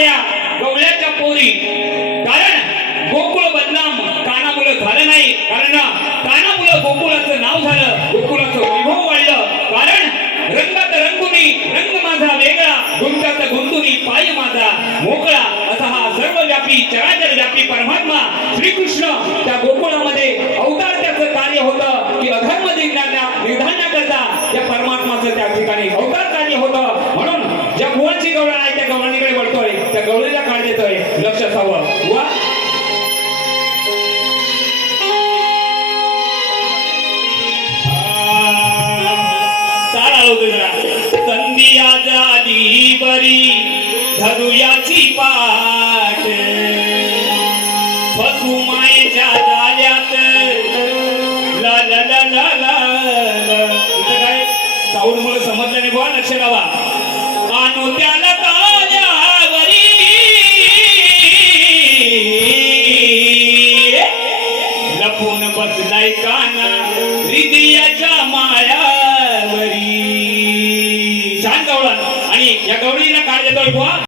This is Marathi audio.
झाल्या गवळ्याच्या पोरी, कारण गोकुळ बदनाम कानामुळे झालं नाही, कारण कानामुळे गोकुळाचं नाव झालं, गोकुळाचं वैभव वाढलं. कारण रंगात रंगुनी रंग माझा वेगळा, गुंतात गुंतुनी पाय माझा मोकळा, असा हा सर्वव्यापी चराचर व्यापी परमात्मा श्रीकृष्ण त्या गोकुळामध्ये अवतार त्याचं कार्य होतं की अधर्म निर्धारण्याकरता त्या परमात्माचं त्या ठिकाणी अवतार कार्य होतं. म्हणून ज्या गुवांची गवळण आहे त्या गवळणीकडे वळतोय, त्या गवळीला काढ देतोय. लक्ष असावं. वा संधिया झाली बरी धरुयाची पाठ, फसू मायेच्या जाल्यात ला ला ला ला ला. इथं काय साऊंड मुळे समजलं नाही बुवा, लक्ष द्यावा. आणू त्याला ताल्यावरी लपून बसलाय काना हृदयाच्या मायावरी. छान गवळण आणि या गवळीला काढ देतोय बुवा.